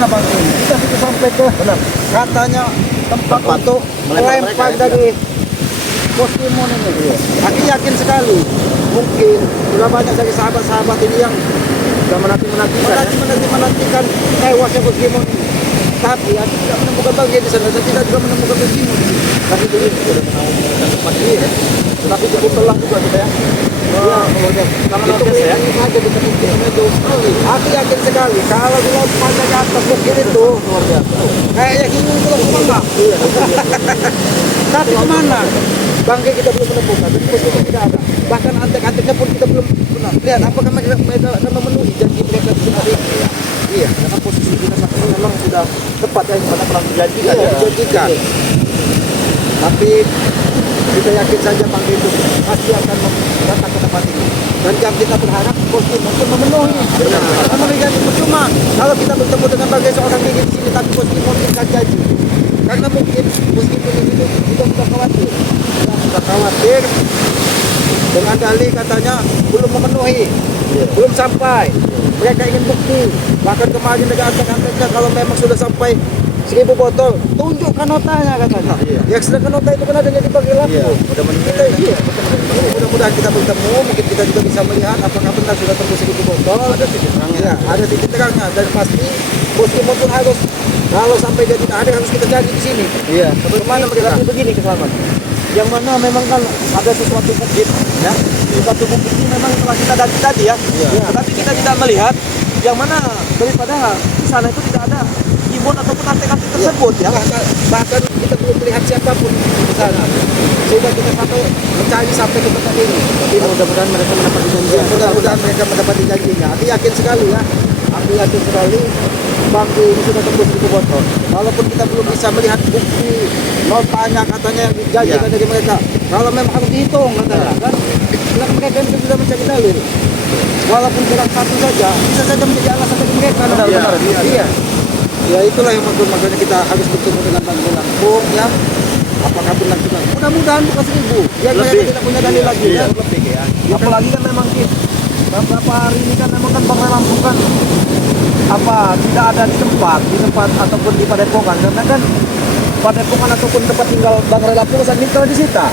mana Bang? Kita sudah sampai ke katanya tempat untuk melempar dari pos timun ini. Aku yakin sekali mungkin sudah banyak dari sahabat-sahabat ini yang sudah menantikan tewasnya pos timun ini. Tapi aku tidak menemukan bagian di sana dan tidak juga menemukan pos timun. Tapi itu sudah menemukan tempat ini ya. Tapi cukup telah juga kita ya. Kalau itu saja itu. Aku yakin sekali kalau di laut panjang ke atas bukit itu luar biasa. Kayaknya hiu itu langsung enggak. Tapi kemana? Bangkai kita belum menemukan, dan posisi tidak ada. Bahkan antek-anteknya pun kita belum pernah lihat. Apakah mereka akan memenuhi janji mereka di sini? Iya, karena posisi kita saat ini memang sudah tepat ya, mana pernah dijanjikan. Tapi kita yakin saja bangkai itu pasti akan datang ke tempat ini. Dan yang kita berharap posisi untuk memenuhi. Karena mereka itu percuma kalau kita bertemu dengan bagai seorang gigi di sini, tapi posisi mungkin kan janji. Karena mungkin meskipun itu kita sudah khawatir dengan dalih katanya belum memenuhi, belum sampai. Mereka ingin bukti. Bahkan kemarin dengan antek-anteknya kalau memang sudah sampai 1000 botol, tunjukkan notanya katanya. Yang sedangkan nota itu kan ada di bagi lampu. Mudah-mudahan kita bertemu, mungkin kita juga bisa melihat apakah benar sudah tembus 1000 botol. Ada titik terangnya. Ada titik terangnya dan pasti pos timun pun harus, kalau sampai dia tidak ada harus kita cari di sini. Iya. Kemana mereka? Tapi begini kesamaan. Yang mana memang kan ada sesuatu bukit, ya. Sesuatu bukit ini memang telah kita daki tadi ya. Tetapi kita tidak melihat yang mana daripada di sana itu tidak ada timun ataupun antek-antek tersebut ya. Bahkan kita belum melihat siapapun di sana. Sehingga kita mencari sampai ke tempat ini. Tapi mudah-mudahan mereka mendapat janjinya. Mudah-mudahan mereka mendapat janjinya. Aku yakin sekali ya. Aku yakin sekali bangkai ini sudah tembus 1000 botol. Walaupun kita belum bisa melihat bukti notanya katanya yang dijanjikan dari mereka. Kalau memang harus dihitung katanya kan. Bilang mereka itu sudah mencari dalil. Walaupun kurang satu saja, bisa saja menjadi alasan dari mereka. Benar. Iya. Ya itulah yang makanya kita harus bertemu dengan Bangkai Lampung ya. Apakah benar juga? Mudah-mudahan bukan 1000. Biar mereka tidak punya dalil lagi ya. Apalagi kan memang beberapa hari ini kan memang kan Bangkai Lampung kan tidak ada di tempat ataupun di Padepokan, karena kan Padepokan ataupun tempat tinggal Bangkai Lampung saat ini telah disita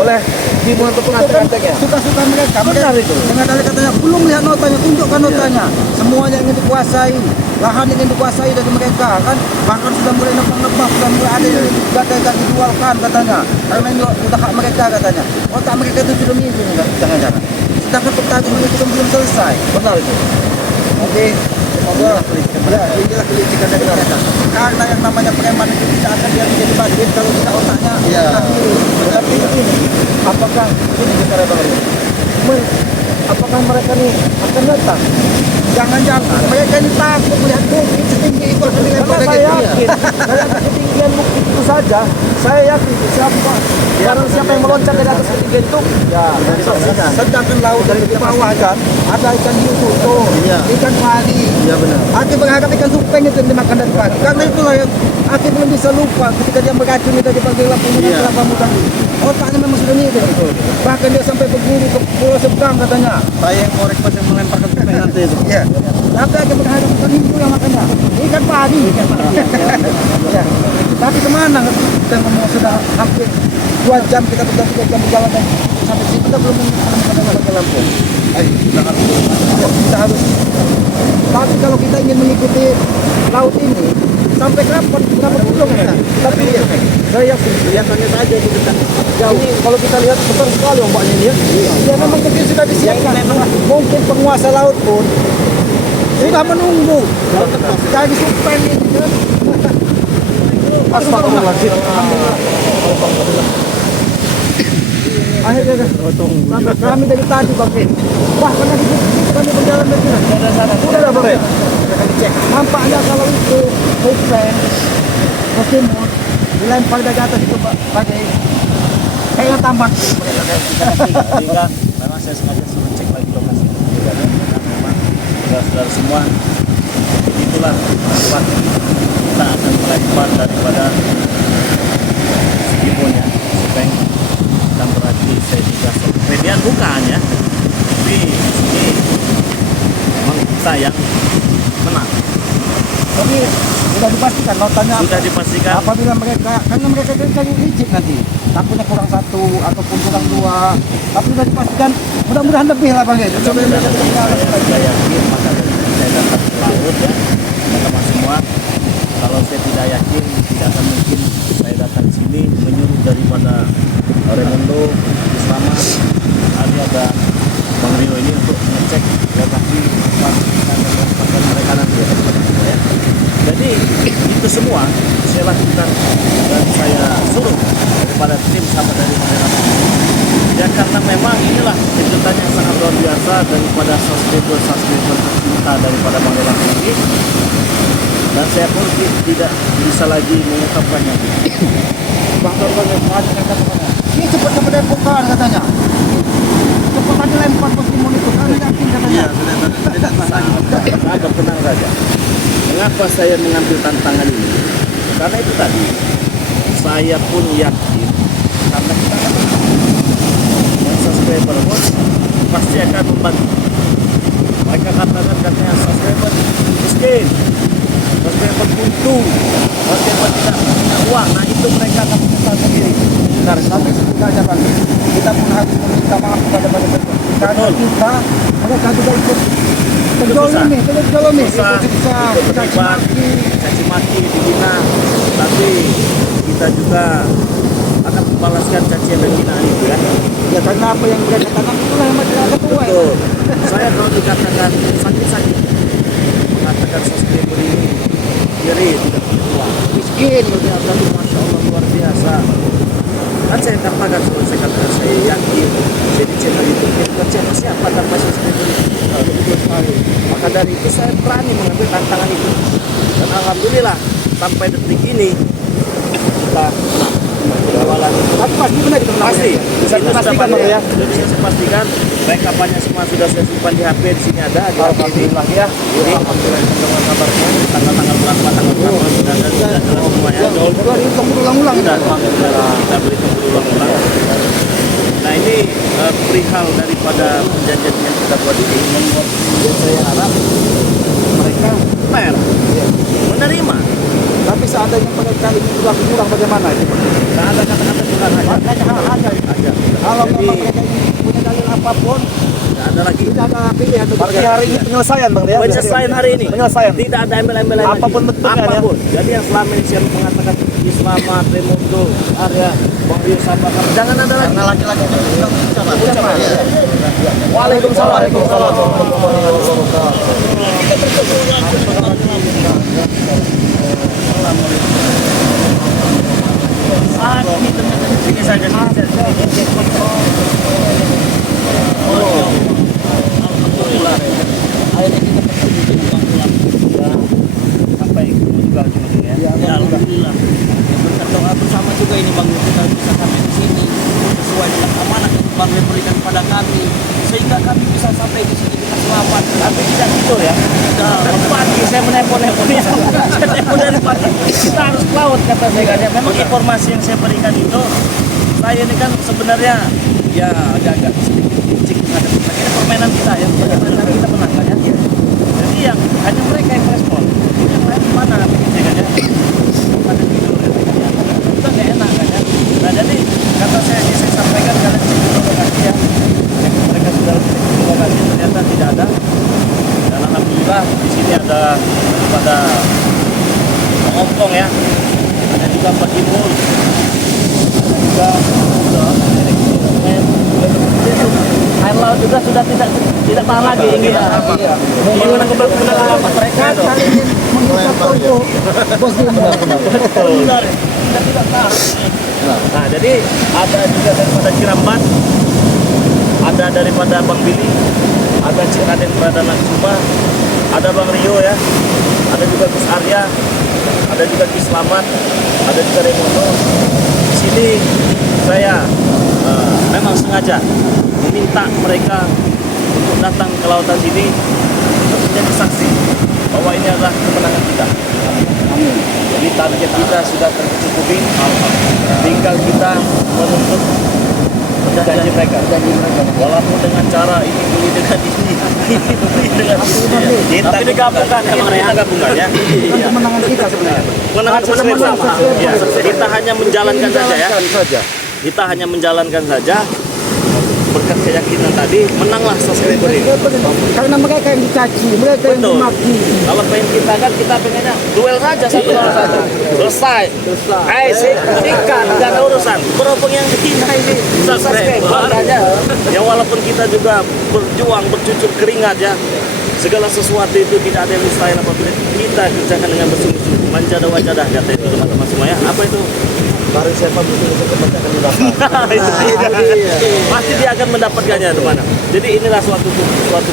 oleh timun ataupun antek-anteknya. Suka-suka mereka. Benar itu. Dengan dalil katanya belum lihat notanya, tunjukkan notanya. Semuanya ingin dikuasai, lahan ingin dikuasai dari mereka kan. Bahkan sudah mulai nebak-nebak, sudah mulai ada yang gadai-gadai dijualkan katanya. Karena ini udah hak mereka katanya. Otak mereka itu sudah minggu jangan-jangan. Sedangkan pertandingan itu kan belum selesai. Benar itu. Oke. Semoga inilah kelicikan dari mereka. Karena yang namanya preman itu tidak akan dia menjadi bandit kalau tidak otaknya. Tapi ini apakah ini bicara bagaimana? Apakah mereka nih akan datang? Jangan-jangan mereka ini takut melihat bukit setinggi itu akan dilempar Karena saya yakin dari ketinggian bukit itu saja, saya yakin barang siapa yang meloncat dari atas ketinggian itu, ya saksikan. Sedangkan laut dari bawah kan ada ikan hiu tuh, ikan pari. Iya benar. Aki berharap ikan supeng itu yang dimakan dari pagi. Karena itulah yang Aki belum bisa lupa ketika dia beracuni dari Bangkai Lampung dan kelapa muda. Otaknya memang sudah nih betul. Bahkan dia sampai berburu ke Pulau Seberang katanya. Saya yang korek pas yang melemparkan supeng nanti itu. Iya. Tapi Aki berharap ikan hiu yang makannya. Ikan pari. Ya. Tapi kemana? Kita ngomong sudah hampir 2 jam, kita sudah 3 jam berjalan dan sampai sini kita belum menemukan Bangkai Lampung. Kita harus. Tapi kalau kita ingin mengikuti laut ini sampai kapan? Berapa pulau kan? Tapi saya yakin kelihatannya saja di dekat jauh. Kalau kita lihat besar sekali ombaknya ini ya. Ya memang mungkin sudah disiapkan. Mungkin penguasa laut pun sudah menunggu. Jadi supeng ini kan. Astagfirullahaladzim. Akhirnya sampai kami dari tadi Bangkai. Bahkan lagi kami berjalan dari sana. Sudah ada Bangkai. Cek. Nampaknya kalau itu supeng timun dilempar dari atas itu Bangkai. Kayaknya tambak. Sehingga memang saya sengaja cek lagi lokasi itu juga dan memang saudara semua itulah tempat kita akan melempar daripada timun ya supeng. Dan berarti saya juga kemudian bukan ya, tapi ini memang kita yang menang. Tapi sudah dipastikan lautannya Sudah dipastikan. apabila mereka, karena mereka kan cari licin nanti, takutnya kurang 1 ataupun kurang 2, tapi sudah dipastikan mudah-mudahan lebih lah Bang. Saya yakin maka saya datang ke laut ya teman-teman semua. Kalau saya tidak yakin tidak akan mungkin saya datang sini menyuruh daripada Raimundo, Selamat, ada Bang Rio ini untuk mengecek lokasi pastikan dan menempatkan mereka nanti ya. Jadi itu semua saya lakukan dan saya suruh kepada tim sahabat dari Mandela. Ya karena memang inilah kejutan yang sangat luar biasa daripada subscriber tercinta daripada Mandela ini. Dan saya pun tidak bisa lagi mengungkapkannya. Bang Torban yang kata ini cepat ke Padepokan katanya. Cepat aja lempar pos timun itu, kami yakin katanya. Sahabat tenang saja. Mengapa saya mengambil tantangan ini? Karena itu tadi saya pun yakin karena kita kan yang subscriber pun pasti akan membantu. Mereka katakan katanya subscriber miskin, subscriber buntu, subscriber tidak punya uang. Nah itu mereka akan menyesal sendiri. Benar, tapi setidaknya Bang, kita pun harus meminta maaf kepada karena kita, mereka juga ikut terjolimi, Susah, ikut terlibat, caci maki, dihina. Tapi kita juga akan membalaskan cacian dan hinaan itu ya. Ya karena apa yang mereka katakan itulah yang mereka katakan. Betul. Saya kalau dikatakan sakit-sakit mengatakan subscriber ini kiri tidak punya uang, miskin, tapi masya Allah luar biasa. Kan saya katakan, saya yakin jadi channel itu bukan channel siapa tanpa subscriber itu. Betul sekali. Maka dari itu saya berani mengambil tantangan itu. Dan alhamdulillah sampai detik ini kita menang. Perlawanan. Tapi pasti benar kita menang. Pasti. Bisa Itu dipastikan sudah Bang ya. Jadi saya pastikan rekapannya semua sudah saya simpan di HP di sini ada. Alhamdulillah ya. Ini alhamdulillah teman kabarnya tanggal berapa sudah ada jelas semua ya. Sudah dihitung berulang-ulang. Sudah kita berhitung berulang-ulang. Nah ini perihal daripada perjanjian yang kita buat ini membuat saya harap mereka fair menerima. Tapi seandainya mereka ini curang bagaimana itu? Nah ada kata-kata curang aja. Makanya aja. Kalau Jadi, memang mereka ini punya dalil apapun, tidak ada lagi. tidak ada pilihan untuk Berarti hari ini penyelesaian Bang ya. Penyelesaian hari ini. Penyelesaian. Tidak ada embel-embel lagi. Apapun bentuknya, ya. Apapun. Jadi yang selama ini saya mengatakan Selamat, Raimundo, Arya, Bang Rio, Sabah, jangan ada lagi. Jangan laki-laki. Ucapan. Waalaikumsalam. Waalaikumsalam. Sini saja. Alhamdulillah. Akhirnya kita bertemu dengan sampai ketemu juga ujung-ujungnya. Ya, alhamdulillah. Berkat doa bersama juga ini Bang, kita bisa sampai di sini sesuai dengan amanah yang Bang berikan kepada kami, sehingga kami bisa sampai di sini kita selamat. Tapi tidak tidur ya. Dari pagi saya menelpon-nelpon ya. Saya telepon dari pagi. Kita harus ke laut kata saya kan. Memang informasi yang saya berikan itu, saya ini kan sebenarnya ya agak-agak sedikit cik ada permainan kita ya. Bagaimana cara kita menang kan ya. Jadi yang hanya mereka yang respon. Yang lain mana ya kan ya. Pada tidur ya. Kita nggak enak kan ya. Nah jadi kata saya ini saya sampaikan kalian cek dulu lokasi ya. Mereka sudah cek dulu lokasi ternyata tidak ada. Dan alhamdulillah di sini ada pada Ompong ya. Ada juga Pak Imul. Juga air laut juga sudah tidak tahan lagi ingin menang mereka kali ini mengucapkan itu bos dia benar. tidak tahan. Nah jadi ada juga daripada Ciramban, ada daripada Bang Billy, ada Cik Raden Pradana Kusuma, ada Bang Rio ya, ada juga Gus Arya, ada juga Gus Selamat, ada juga Raimundo. Di sini saya memang sengaja meminta mereka untuk datang ke lautan sini untuk menjadi saksi bahwa ini adalah kemenangan kita. Jadi target kita sudah tercukupi, tinggal kita menuntut janji mereka. Walaupun dengan cara ini beli dengan ini beli dengan ini. Tapi digabungkan kita gabungkan ya. Kan kemenangan kita sebenarnya. Kemenangan subscriber. Ya, kita hanya menjalankan saja ya. Kita hanya menjalankan saja berkat keyakinan tadi, menanglah subscriber ini. Karena mereka yang dicaci, mereka yang Betul. dimaki. Kalau pengen kita kan kita pengennya duel saja satu lawan satu. Selesai. Sikat, nggak ada urusan. Berhubung yang dihina ini subscriber aja. Ya walaupun kita juga berjuang, bercucur keringat ya. Segala sesuatu itu tidak ada yang mustahil apabila kita kerjakan dengan bersungguh-sungguh. Manjada wajadah kata itu teman-teman semua ya. Apa itu? Baru siapa betul-betul pasti akan didapat. Itu dia. Pasti dia akan mendapatkannya teman. Jadi inilah suatu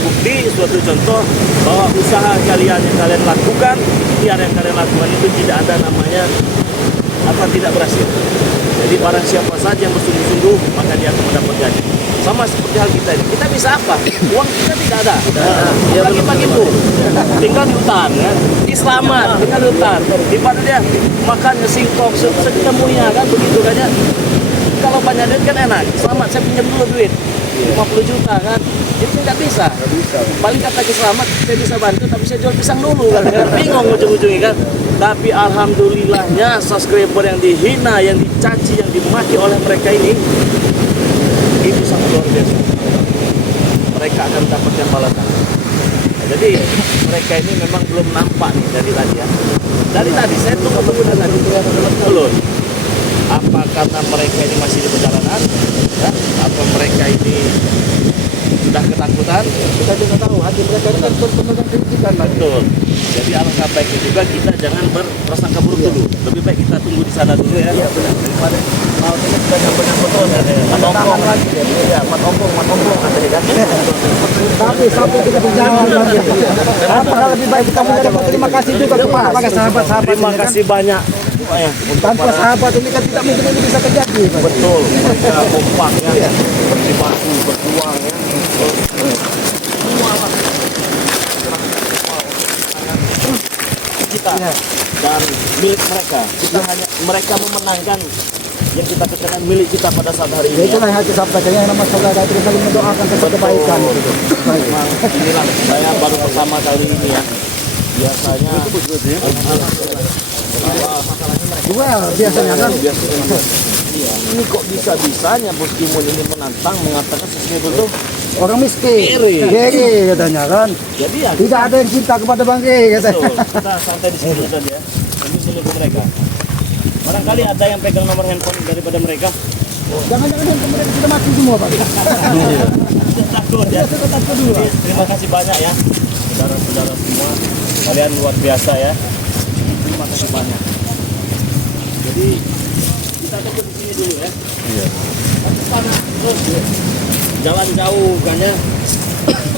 bukti, suatu contoh bahwa usaha kalian yang kalian lakukan, ikhtiar yang kalian lakukan itu tidak ada namanya apa tidak berhasil. Jadi barang siapa saja yang bersungguh-sungguh maka dia akan mendapatkannya. Sama seperti hal kita ini. Kita bisa apa? Uang kita tidak ada. Lagi pagi itu tinggal di hutan kan. Selamat tinggal di hutan. Daripada dia makan singkong seketemunya kan begitu kan ya. Kalau banyak duit kan enak. Selamat saya pinjam dulu duit 50 juta kan. Jadi tidak bisa. Paling kata ke Selamat saya bisa bantu tapi saya jual pisang dulu kan. Bingung ujung-ujungnya kan. Tapi alhamdulillahnya subscriber yang dihina, yang dicaci, yang dimaki oleh mereka ini itu sangat luar biasa. Mereka akan mendapatkan balasan. Nah, jadi mereka ini memang belum nampak nih dari tadi ya. Dari tadi saya tunggu dari tadi belum. Apa karena mereka ini masih di perjalanan? Ya? Apa mereka ini sudah ketakutan? Kita juga tahu hati mereka ini kan pemegang kritikan. Betul. Jadi alangkah baiknya juga kita jangan berprasangka buruk dulu. Lebih baik kita tunggu di sana dulu ya. Iya benar. Daripada mau ini sudah nyampe-nyampe terus ya. Mat lagi ya. Iya, mat ompong katanya kan. Tapi sampai kita berjalan lagi. Apa lebih baik kita mengucapkan terima kasih juga kepada sahabat-sahabat. Terima kasih banyak. Ya, Tanpa sahabat ini kan tidak mungkin ini bisa terjadi. betul. Mereka kompak ya. Berjibaku, berjuang ya. Semua lah. Kita dan milik mereka. Kita hanya mereka memenangkan yang kita katakan milik kita pada saat hari Ya ini. itulah yang hati sahabatnya yang nama saudara itu saling mendoakan tentang kebaikan. Memang inilah saya baru pertama kali ini ya. Biasanya Well, biasanya kan. Iya. Ini kok bisa-bisanya Bos Timun ini menantang mengatakan subscriber tuh Orang miskin, Kiri. kiri katanya kan. jadi ya Tidak ada yang cinta kepada Bang Kiri katanya. betul. Kita santai di sini saja. Ini seluruh mereka. Barangkali ada yang pegang nomor handphone daripada mereka. Jangan-jangan yang mereka sudah mati semua Pak. Takut ya. Jadi, terima kasih banyak ya saudara-saudara semua. Kalian luar biasa ya. Terima kasih banyak. Jadi kita tunggu di sini dulu ya. Iya. Tapi panas terus ya. Jalan jauh kan ya.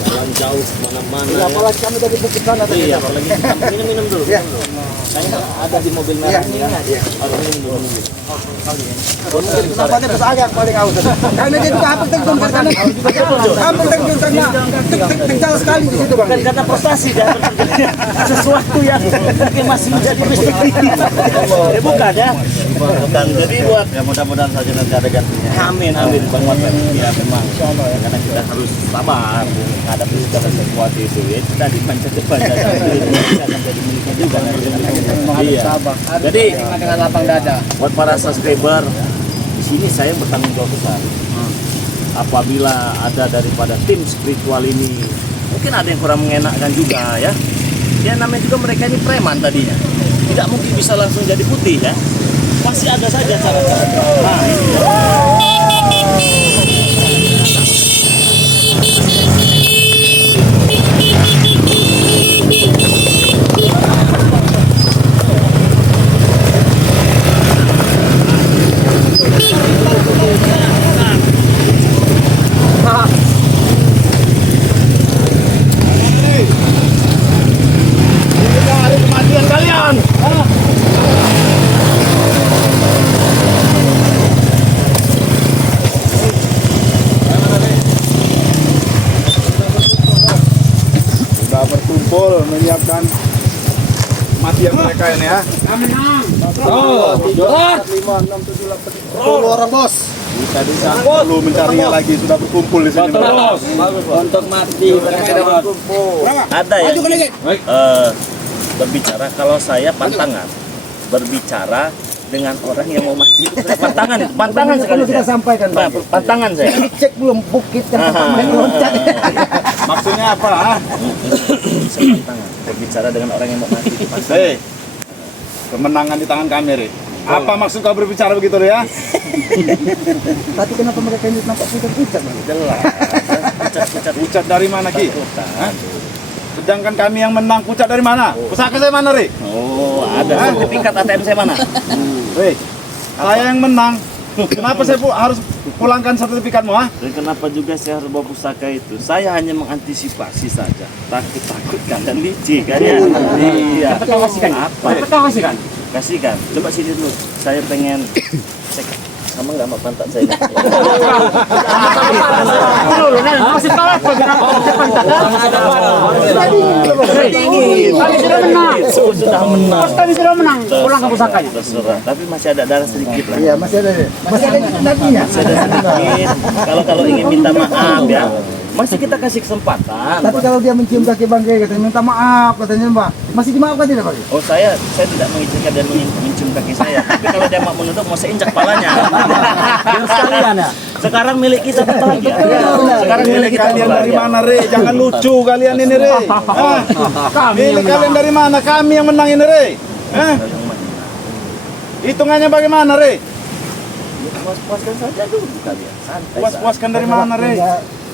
Jalan jauh kemana-mana. Ya, apalagi kami dari Bukit sana tadi. Iya, apalagi kita minum dulu. Iya. Saya ada di mobil merah ini ya. Harus minum dulu. Kenapa dia besar agak paling aus? Karena dia juga hampir terjun ke sana. Hampir terjun karena tegal sekali di situ Bang. Bukan karena prestasi dan sesuatu yang mungkin masih menjadi misteri. Bukan ya. Bukan. Jadi buat Ya mudah-mudahan saja nanti ada gantinya. amin Bang Wan. Ya memang. Karena kita harus sabar menghadapi segala sesuatu itu ya. Kita di depan saja. Kita akan jadi miliknya juga. Iya. Jadi Dengan lapang dada. buat para subscriber di sini saya bertanggung jawab besar. Apabila ada daripada tim spiritual ini mungkin ada yang kurang mengenakkan juga ya. Ya namanya juga mereka ini preman tadinya. Tidak mungkin bisa langsung jadi putih ya. Masih ada saja cara-cara. Nah, ini ya. Hari kematian kalian. Sudah berkumpul menyiapkan kematian mereka ini ya. 10 orang bos. Tadi saya perlu mencarinya lagi, sudah berkumpul di sini. Untuk mati ada ya berbicara kalau saya pantangan berbicara dengan orang yang mau mati. Pantangan sekali Perlu kita saya. sampaikan, Pak. Pantangan saya. Ini cek belum bukit kan yang loncat. Maksudnya apa? Pantangan berbicara dengan orang yang mau mati. Hei, kemenangan di tangan kami, Re. Apa maksud kau berbicara begitu, Re, ya? Tapi kenapa mereka ini nampak pucat-pucat? Jelas. Pucat dari mana, Ki? Hah? Sedangkan kami yang menang, pucat dari mana? Pusaka saya mana, Re? Oh, ada sertifikat ATM saya mana? Re, saya yang menang. Kenapa saya harus pulangkan sertifikatmu, ha? Dan kenapa juga saya harus bawa pusaka itu? Saya hanya mengantisipasi saja. Takut kalian licik kan ya? Iya. Kau kasihkan. Apa? Kau kasihkan. Kasihkan. Coba sini dulu. Saya pengen cek sama nggak sama pantat saya. Masih kalah kau kenapa pantat? Kami sudah menang. Sudah menang. Kami sudah menang. Pulang ke pusakanya. Terserah. Tapi masih ada darah sedikit lah. Iya, masih ada nantinya. Masih ada sedikit. Kalau ingin minta maaf ya, masih kita kasih kesempatan. Tapi kalau dia mencium kaki Bang Gey katanya minta maaf katanya, Mbak. Masih dimaafkan tidak, Pak? Oh saya tidak mengizinkan dia mencium kaki saya. Tapi kalau dia mau menutup, mau saya injak palanya. Sekalian ya. Sekarang milik kita betul lagi. Sekarang milik kita Kalian betul dari lagi. mana, Re? Jangan lucu kalian ini, Re. Hah? Milik kalian dari mana? Kami yang menang ini, Re. Hah? Hitungannya bagaimana, Re? Puas-puaskan saja dulu kalian. Santai. Puas-puaskan dari mana, Re?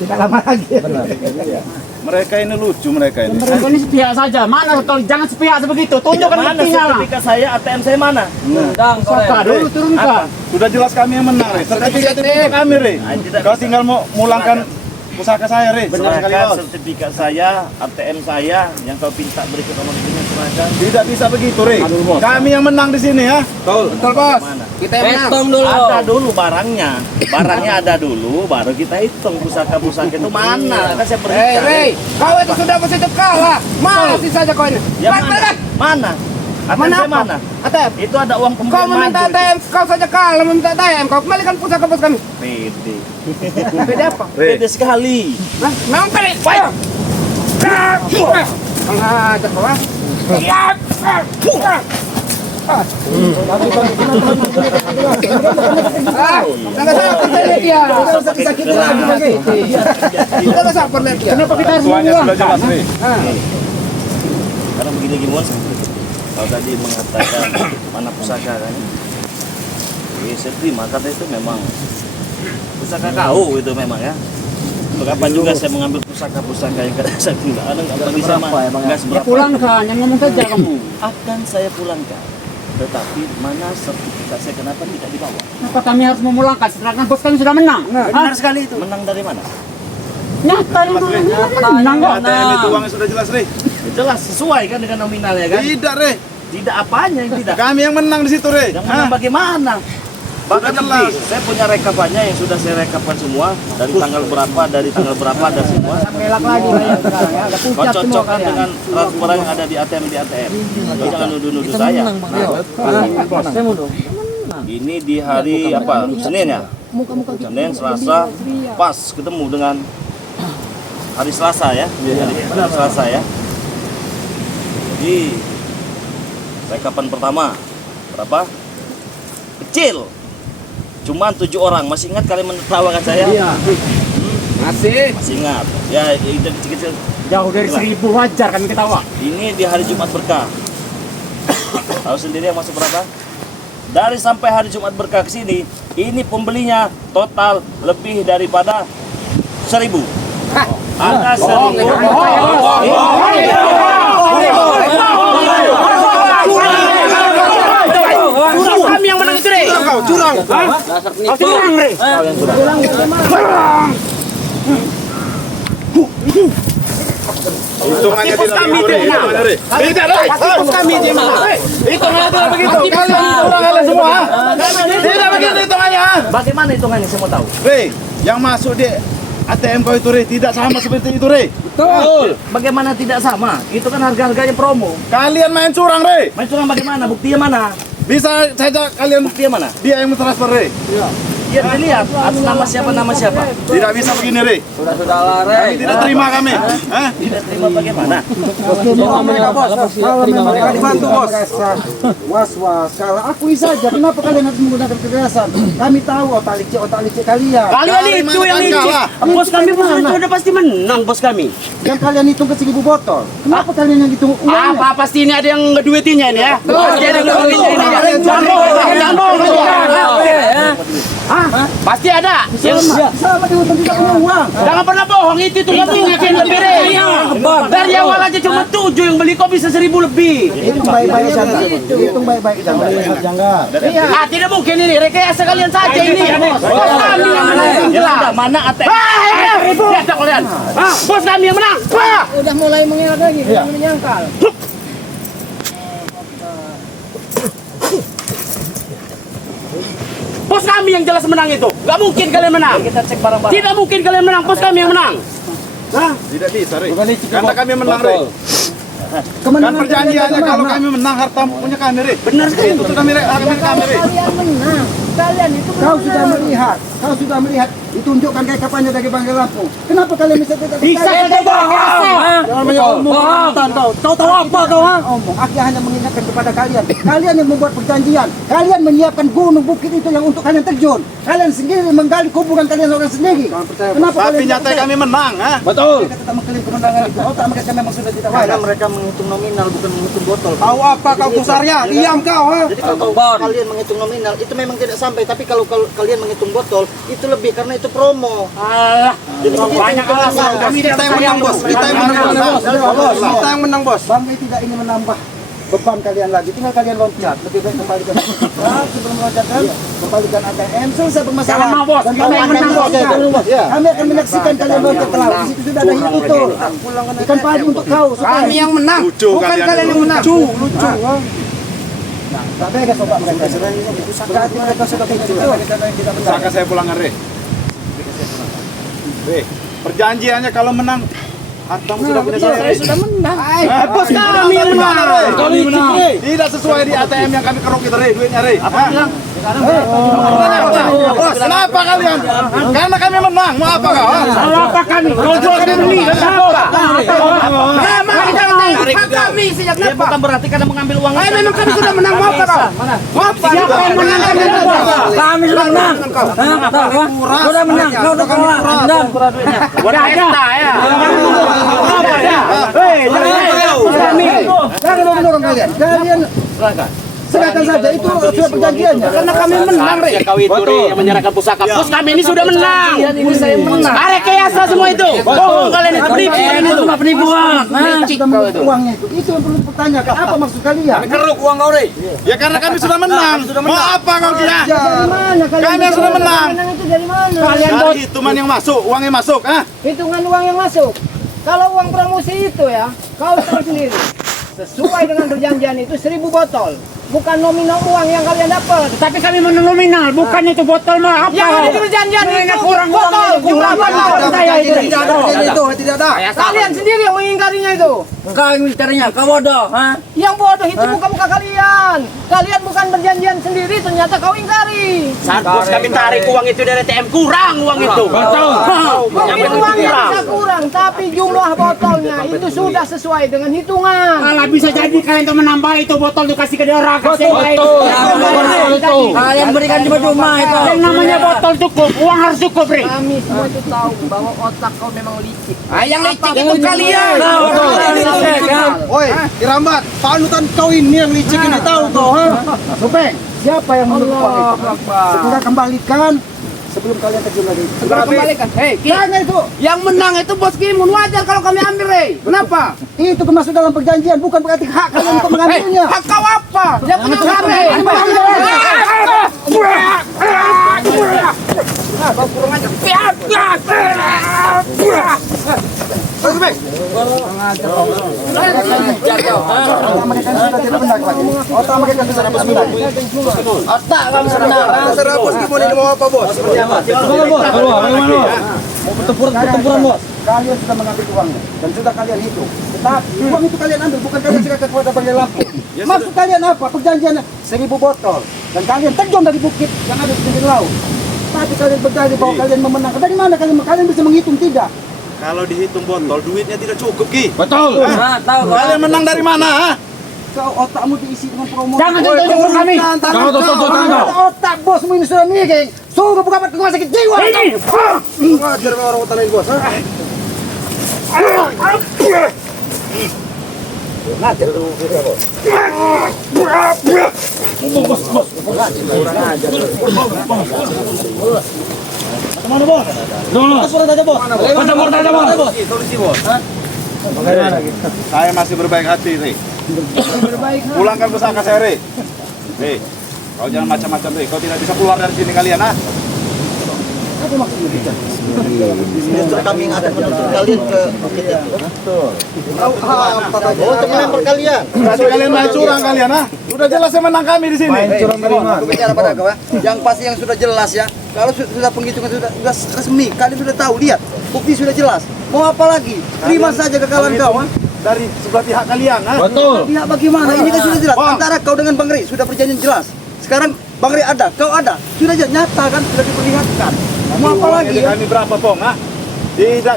Tidak lama lagi. Mereka ini lucu, mereka ini. Mereka ini sepihak saja. Mana kalau jangan sepihak sebegitu. Tunjukkan Mana buktinya lah. sertifikat saya, ATM saya mana? Saka dulu turunkan. Sudah jelas kami yang menang, Re. Sertifikat itu untuk kami, Re. Kau tinggal mau mulangkan pusaka saya, Re. Sekali Serahkan bos. sertifikat saya, ATM saya, yang kau minta berikut nomor rekeningnya serahkan. Tidak bisa begitu, Re. Kami yang menang di sini, ya. Betul, Bos. Mana? Kita yang menang. Ada dulu barangnya ada dulu, baru kita hitung pusaka-pusaka itu mana. Kan saya berikan. Kau itu sudah positif kalah. Masih saja kau ini. Ya mana? ATM saya mana? ATM. Itu ada uang Kau pembelian meminta madu. ATM, kau saja kalah meminta ATM. Kau kembalikan pusaka bos kami. Pede. Beda apa? Pede sekali. Hah? Memang pede. Ayo. Mengajak kau, ha? Jangan sabar lihat dia. Sakit-sakitin lagi lagi. Jangan sabar lihat dia. Kenapa kita harus Tuanya mengulang? sudah jelas, Re. Karena begini gimana? Kalau tadi mengatakan mana pusaka kan? Saya terima kata itu memang pusaka kau itu memang ya. Berapa juga saya mengambil pusaka-pusaka yang kadang saya tidak ada nggak bagi saya mah nggak Ya seberapa. pulangkan, yang ngomong saja kamu. Akan saya pulangkan. Tetapi mana sertifikat saya kenapa tidak dibawa? Kenapa kami harus memulangkan? Sedangkan bos kami sudah menang. Benar sekali itu. Menang dari mana? Nyata yang menang kok. ATM itu uangnya sudah jelas, Re. Jelas sesuai kan dengan nominalnya kan? Tidak, Re. Tidak apanya yang tidak. Kami yang menang di situ, Re. Yang menang Hah? bagaimana? Bahkan Sudah jelas. lebih, saya punya rekapannya yang sudah saya rekapkan semua dari tanggal berapa ada semua. Melak lagi ya sekarang ya. Ada Kau pucat semua cocokkan kalian. dengan transferan yang ada di ATM Kau jangan nuduh-nuduh saya. Saya mundur. Ini di hari apa? Senin ya? Senin, Selasa, pas ketemu dengan hari Selasa ya. Hari Selasa ya. Jadi rekapan pertama berapa? Kecil. Cuman 7 orang. Masih ingat kalian menertawakan saya? Iya. Masih ingat. Ya itu kecil-kecil. Jauh dari 1000 wajar kami ketawa. Ini di hari Jumat berkah. Tahu sendiri yang masuk berapa? Dari sampai hari Jumat berkah ke sini, ini pembelinya total lebih daripada 1000. Ada 1000. Kami yang menang itu, Re. Kau curang. Kau curang, Re. Hitungannya tidak begitu, Re. Hitungannya, Re. Tidak, Re. Kami dia menang. Hitungannya tidak begitu. Kalian curang kalian semua. Ha? Tidak begitu hitungannya. Ha? Bagaimana hitungannya saya mau tahu? Re, yang masuk di ATM kau itu, Re, tidak sama seperti itu, Re. Betul. Bagaimana tidak sama? Itu kan harga-harganya promo. Kalian main curang, Re. Main curang bagaimana? Buktinya mana? Bisa saja kalian Buktinya mana? dia yang mentransfer, Re. Biar dilihat atas nama siapa. Tidak bisa begini, Re. Sudah-sudahlah, Kami tidak terima kami. Hah? Tidak terima bagaimana? Kalau memang kalian Dibantu, Bos. merasa was-was, kalau akui saja kenapa kalian harus menggunakan kekerasan? Kami tahu otak licik kalian. Kalian itu yang licik. Bos kami bos itu udah pasti menang bos kami. Yang kalian hitung ke 1.000 botol. Kenapa kalian yang hitung uangnya? Apa pasti ini ada yang ngeduitinnya ini ya? Pasti ada yang ngeduitinnya ini ya? Jangan bohong. Pasti ada. Sama dihitung tidak punya uang. Jangan pernah bohong, itu lebih ngapain lebih Re. Dari awal aja cuma 7 yang beli kok bisa 1.000 lebih. Hitung baik-baik jangan. Hitung baik-baik jangan. Tidak mungkin ini rekayasa kalian saja ini. Bos kami yang menang. Ya mana ATM? Lihat kalian. Bos kami yang menang. Udah mulai mengelak lagi, menyangkal. Bos kami yang jelas menang itu. Gak mungkin kalian menang. Kita cek barang-barang. Tidak mungkin kalian menang. Bos kami yang menang. Tidak bisa, Re. Karena kami menang, Re. Kan Kemenangan perjanjiannya kalian kalau kemana? kami menang harta punya kami, Re. Benar sekali. Itu kami, Re. Kami, Re. Kalian menang, kalian itu Kau sudah melihat, ditunjukkan kayak kapannya dari Bangka Lampung. Kenapa kalian bisa tidak Bisa percaya? saja bohong. Jangan banyak omong. Kau tahu apa kau? Omong. Aku hanya mengingatkan kepada kalian. Kalian yang membuat perjanjian. Kalian menyiapkan gunung bukit itu yang untuk kalian terjun. Kalian sendiri menggali kuburan kalian seorang sendiri. Kenapa Tapi kalian nyata kami menang, ha? mereka tetap mengklaim kemenangan itu? Otak mereka memang sudah tidak Karena waras. mereka menghitung nominal bukan menghitung botol. Tahu apa kau Kusarya? Diam kau, ha? Jadi kalau kalian menghitung nominal itu memang tidak sampai, tapi kalau kalian menghitung botol itu lebih karena itu promo. Alah. Jadi Banyak alasan. Kami Kita yang menang, Bos. Kita yang menang, Bos. Kita yang menang, Bos. Bangga tidak ingin menambah beban kalian lagi, tinggal kalian loncat. Lebih baik kembalikan sebelum meloncatkan, kembalikan ATM, selesai bermasalah. Jangan mau, Bos. Dan Kami yang menang, Bos. Kami akan menyaksikan kalian loncat ke laut. Di situ sudah ada hiu tutul. Ikan padi untuk kau. Kami yang menang. Lucu Bukan kalian. kalian yang menang. Lucu. Nah, tak beda sobat mereka. Berarti mereka sudah kecil. Tidak benar. Saka saya pulangan, Re. Re, perjanjiannya kalau menang hartamu sudah punya saya, Re. sudah menang. Bos kami yang menang. Kami menang. Tidak sesuai di ATM yang kami keruk itu, Re, duitnya, Re. Bos, kenapa kalian? Karena kami menang. Mau apa kau? Apa kami? Kau jual kami beli. Kenapa? Memang kita menang. Hak kami sejak kapan? Bukan berarti karena mengambil uang. Memang kami sudah menang. Mau apa kau? Siapa yang menang? Kami sudah menang. Sudah menang. Kau udah kalah. Menang. Udah ada ya. Apa ya? Jangan mendorong kalian. Kalian serahkan saja, itu sudah perjanjiannya. Karena kami menang, Re. Kau itu, Re, yang menyerahkan pusaka. Bos kami ini sudah menang. Ini saya menang. Rekayasa semua itu. Bohong kalian itu. Penipuan itu. Penipuan. Sudah mengambil uangnya itu. Itu yang perlu dipertanyakan. Apa maksud kalian? Keruk uang kau, Re. Ya karena kami sudah menang. Mau apa kau kira? Dari mana kalian? Kami yang sudah menang. Menang itu dari mana? Kalian bos. Dari hitungan yang masuk, uangnya masuk, ah. Hitungan uang yang masuk. Kalau uang promosi itu ya, kau tahu sendiri. Sesuai dengan perjanjian itu 1.000 botol. Bukan nominal uang yang kalian dapat. Tapi kami menang nominal, bukan itu botol mah apa? Yang ada di perjanjian itu kurang botol. Kurang botol saya itu. Tidak ada perjanjian itu. Tidak ada. Kalian sendiri yang mengingkarinya itu. Kau yang mencarinya, kau bodoh, ha? Yang bodoh itu bukan kalian. Kalian bukan berjanjian sendiri, ternyata kau ingkari. Saat bos kami tarik uang itu dari ATM, kurang uang itu. Betul. Mungkin uangnya bisa kurang, tapi jumlah botolnya itu sudah sesuai dengan hitungan. Kalau bisa jadi kalian tuh menambah itu botol tuh kasih ke dia orang. Kalian Kalian berikan cuma-cuma itu. yang namanya botol cukup, uang harus cukup, Ri. Kami semua itu tahu bahwa otak kau memang licik. Yang licik itu kalian. Woi, Irambat, panutan kau ini yang licik ini tahu kau, ha? Supeng, siapa yang menurut uang itu? Segera kembalikan sebelum kalian terjun lagi. Segera Kembalikan. Hei, Jangan itu. yang menang itu bos Kimun, wajar kalau kami ambil, Rey. Kenapa? Itu termasuk dalam perjanjian, bukan berarti hak kalian untuk mengambilnya. Hak kau apa? Yang menang kami. Mereka sudah tidak benar lagi. Otak mereka sudah tidak benar. Otak kamu menang. Terserah bos gimana ini mau apa, Bos? Pertempuran bos. Kalian sudah mengambil uangnya dan sudah kalian hitung. Tetapi uang itu kalian ambil, bukan kalian serahkan kepada Bangka Lampung. Maksud kalian apa? Perjanjiannya 1.000 botol dan kalian terjun dari bukit yang ada di pinggir laut. Tapi kalian berdalih bahwa kalian memenangkan. Dari mana kalian bisa menghitung tidak? Kalau dihitung botol, duitnya tidak cukup, Ki. Betul. Kalian menang dari mana, ha? Kau otakmu diisi dengan promosi. Jangan tunjuk kami. Jangan tutup. Otak bosmu ini sudah miring. Suruh buka ke rumah sakit jiwa. Wajar orang otak lain bos. Ngajar lu bos. Mana bos? Surat aja bos. Surat aja bos. Solusi, Bos. Saya masih berbaik hati, Re. Pulangkan pusaka saya, Re. Re, kau jangan macam-macam, Re. Kau tidak bisa keluar dari sini kalian, ha? Justru kami yang akan menuntut kalian ke bukit itu. Untuk melempar kalian. Berarti kalian main curang kalian, ha? Sudah jelas yang menang kami di sini. Aku bicara pada kau, yang pasti yang sudah jelas ya. Kalau sudah penghitungan sudah resmi, kalian sudah tahu, lihat, bukti sudah jelas. Mau apa lagi? Terima saja kekalahan kau, ha? Dari sebelah pihak kalian, ha? Betul. Pihak bagaimana? Ini kan sudah jelas. Bang. Antara kau dengan Bang Rey sudah perjanjian jelas. Sekarang Bang Rey ada, kau ada. Sudah nyata kan, sudah diperlihatkan. Mau apa lagi ya? Kami berapa, Pong, ha? Tidak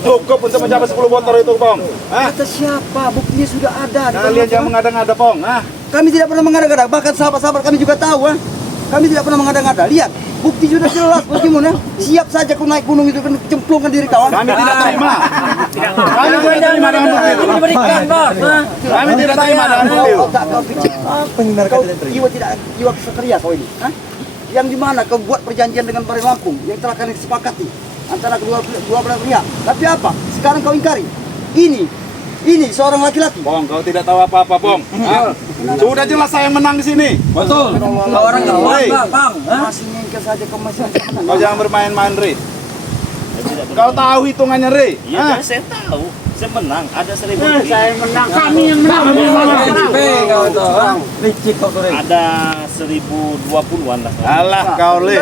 cukup untuk mencapai 10 botol itu, Pong. Ha? Kata siapa? Buktinya sudah ada. di Kalian depan jangan kau. mengada-ngada, Pong, ha? Kami tidak pernah mengada-ngada. Bahkan sahabat-sahabat kami juga tahu, ha? Kami tidak pernah mengada-ngada. Lihat, bukti sudah jelas bagaimana. Siap saja kau naik gunung itu kan cemplungkan diri kau. Ha? Kami tidak terima. Kami tidak terima dengan bukti itu. Kami tidak terima dengan bukti itu. Otak kau pikir apa yang kau jiwa kesatria kau ini? Ha? Yang dimana kau buat perjanjian dengan Bari Lampung yang telah kalian sepakati antara kedua belah pihak. Tapi apa? Sekarang kau ingkari. Ini seorang laki-laki. Pong, kau tidak tahu apa-apa, Pong. Ha? Sudah jelas saya menang di sini. Betul. Kau orang Hei, masih ngengkel saja kau masih bisa menang. kau jangan bermain-main, Re. Kau tahu hitungannya, Re. Iya, Ha? saya tahu. Saya menang. Ada 1.000 lebih. Menang kami yang menang. Licik kau tuh. Ada 1.020-an lah. Alah, kau, Re.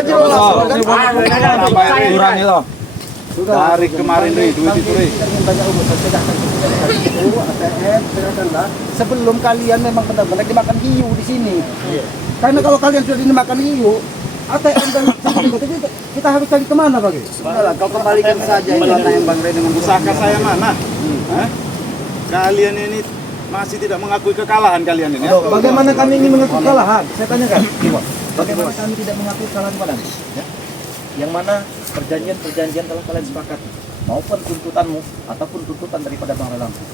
Kurang itu. Dari kemarin, Re, duit itu, Re. Sebelum kalian memang benar-benar dimakan hiu di sini. Karena kalau kalian sudah dimakan hiu, ATM dan kita harus cari kemana bagi? Sudahlah, kau kembalikan saja itu anak yang Bang Rey dengan Pusaka saya mana? Ha? Kalian ini masih tidak mengakui kekalahan kalian ini, ya? Bagaimana kami ingin mengakui kekalahan? Saya tanyakan. Bagaimana kami tidak mengakui kekalahan padamu? Ya? Yang mana perjanjian telah kalian sepakati, maupun tuntutanmu ataupun tuntutan daripada Bang Lampung.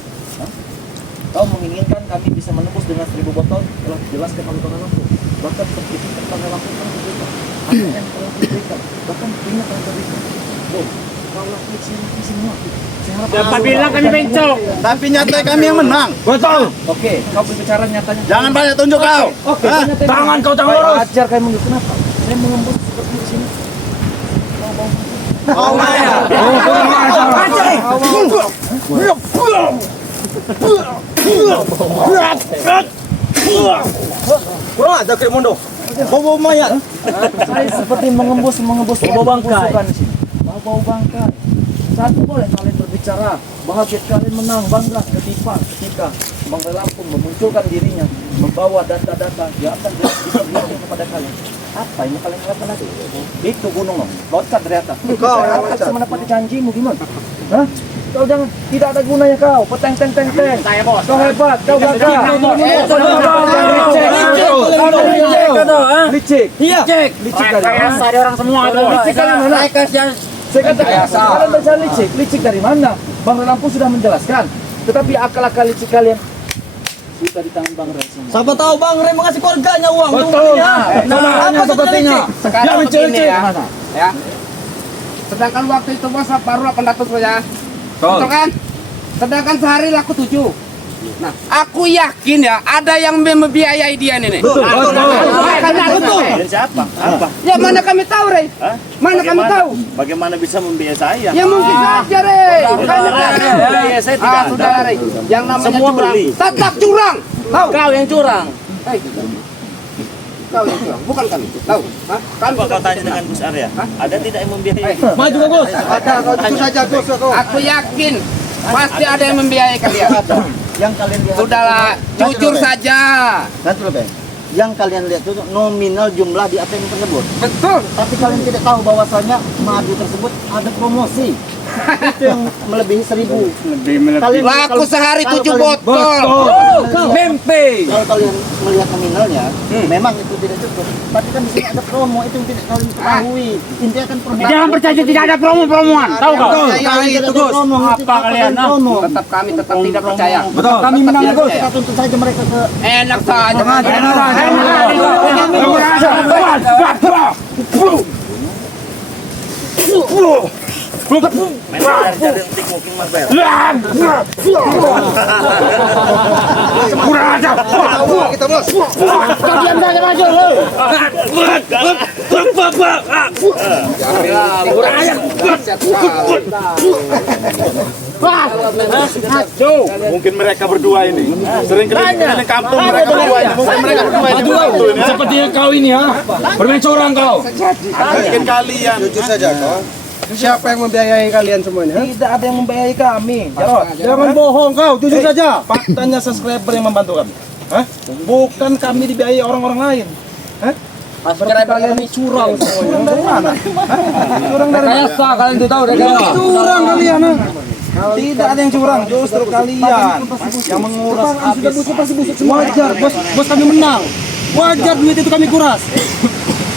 Kau menginginkan kami bisa menembus dengan 1.000 botol, telah dijelaskan oleh Bang Lampung. Bahkan sertifikat Bang Lampung telah diberikan, ATM telah diberikan, bahkan punya telah diberikan. Boy, kau lakukan semua. Siapa bilang kami bencong? Tapi nyata kami yang menang. Betul. Oke, kau berbicara nyatanya. Jangan banyak tunjuk kau. Oke, Ha? tangan kau jangan lurus. Ajar kayak mundur. Kenapa? Saya mengembus seperti di sini. Oh, Kurang aja kayak mundur. Bawa mayat. Saya seperti mengembus bau bangkai. Bau bangkai. Satu boleh kalian berbicara bahagia kalian menang bangga ketika Bang Lampung memunculkan dirinya membawa data-data yang akan diperlihatkan kepada kalian. Apa yang kalian lakukan lagi? Itu gunung loh, loncat dari atas. Kau akan menepati janjimu gimana? Hah? Kau jangan, tidak ada gunanya kau. Peteng. Saya bos. Kau hebat, kau gagah. Licik. Iya. Licik dari mana? Ada orang semua itu. Licik dari mana? Saya katakan, kalian berjalan licik. Licik dari mana? Bang Lampung sudah menjelaskan. Tetapi akal-akal licik kalian sudah di tangan Bang Rey semua. Siapa tahu Bang Rey mengasih keluarganya uang. Betul. Apa sepertinya? Sekarang begini ya. Mana? Ya. Sedangkan waktu itu bos baru 800 saja. Betul kan? Sedangkan sehari laku 7. Nah, aku yakin ya ada yang membiayai dia nih. Betul. Betul. Dan siapa? Apa? Ya mana kami tahu, Rey? Hah? Mana kami tahu? Bagaimana bisa membiayai saya? Ya mungkin saja, Rey. Biaya saya tidak ada. Sudah, Rey. Yang namanya Semua curang. beli. Tetap curang. Tahu? Kau yang curang. Hei. Kau yang curang, bukan kami. Tahu? Hah? Kami Coba kau tanya dengan Gus Arya. Ada tidak yang membiayai? Maju ke Gus. Ada, itu saja Gus. Aku yakin pasti ada yang membiayai kalian. Yang kalian lihat. Sudahlah, jujur saja. Nanti lo Bang. yang kalian lihat itu nominal jumlah di ATM tersebut. Betul. Tapi kalian tidak tahu bahwasanya madu tersebut ada promosi. Itu yang melebihi 1.000. Laku sehari 7 kalian- botol. Mimpi. Kalau kalian melihat nominalnya, memang itu tidak cukup. Tapi kan di sini ada promo, itu yang tidak kalian ketahui. Intinya kan promo. Jangan percaya tidak ada promo-promoan. Tahu kau? Kalau itu Gus. Apa kalian? Tetap kami tetap tidak percaya. Betul. Kami menang Tidak Gus. percaya. Kita tuntut saja mereka ke Enak saja. Mungkin mereka berdua ini sering keliling kampung mereka berdua ini. Mungkin mereka berdua ini membantu ini. Sepertinya kau ini ha. Bermain curang kau. Mungkin kalian. Jujur saja kau. Siapa yang membiayai kalian semuanya? Tidak ada yang membiayai kami. Jarot, jangan bohong kau, jujur saja. Faktanya subscriber yang membantu kami. Hah? Bukan kami dibiayai orang-orang lain. Hah? Berarti kalian ini curang semuanya. Curang dari mana? Hah? Curang dari mana? Kalian itu tahu curang kalian. Ha? Tidak ada yang curang, justru kalian yang menguras habis. Wajar, bos kami menang. Wajar duit itu kami kuras.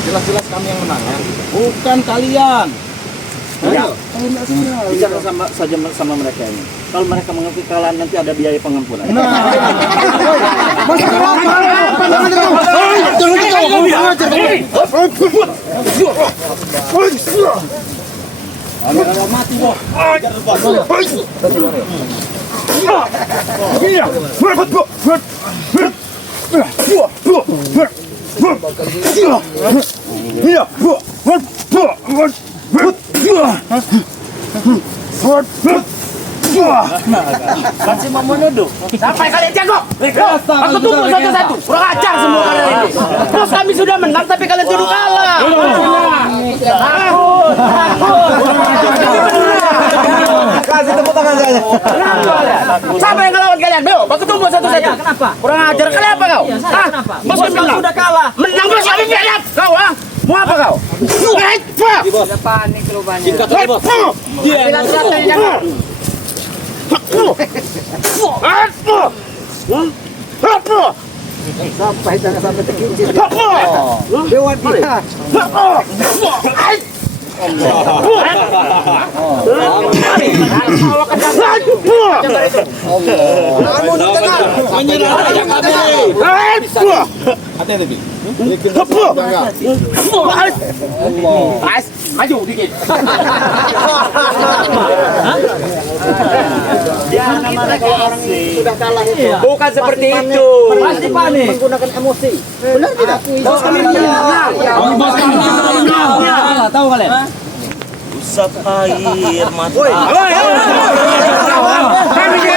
Jelas-jelas kami yang menang ya. Bukan kalian. bicara sama mereka ini. Kalau mereka mengakui kalian nanti ada biaya pengampunan. Masih mau menuduh. Sampai kalian jago. Aku tunggu satu-satu. Kurang ajar semua kalian ini. Terus kami sudah menang tapi kalian tuduh kalah. Takut. Kasih tepuk tangan saja. Siapa yang ngelawan kalian? Beo, aku tunggu satu-satu. Kenapa? Kurang ajar kalian apa kau? Bos menang. Sudah kalah. Menang bos kami kalian. Kau ah? Mau apa kau? Sudah panik rupanya. Singkat saja bos. Sampai jangan sampai terkincir. Dewan kita. Maju dikit. Sudah kalah itu. Bukan seperti itu. Pasti panik. Menggunakan emosi. Benar tidak? Bos kami menang. Bos kami menang. Tahu kalian? Usap air mata. Kami juga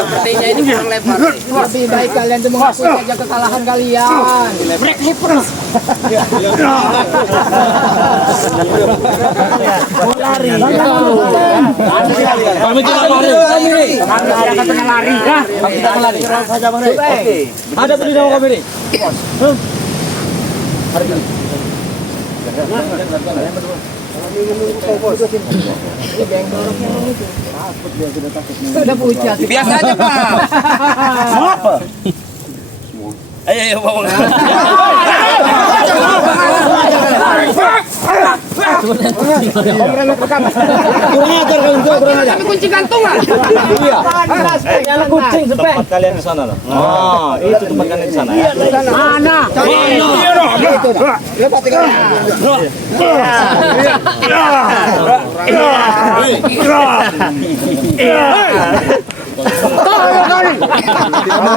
sepertinya ini kurang lebar. Lebih baik kalian itu mengakui saja kekalahan kalian. Break Clippers. Lari. Kami tidak lari. Kami akan lari. Kami tidak lari. Oke. Ada beli nama kami nih. Sudah pucat. Biasa aja, Pak. Mau apa? Ayo bawa. Kami kunci gantungan. Nyala kucing sepeng. Tempat kalian di sana lah. Ah, itu tempat kalian di sana ya. Mana?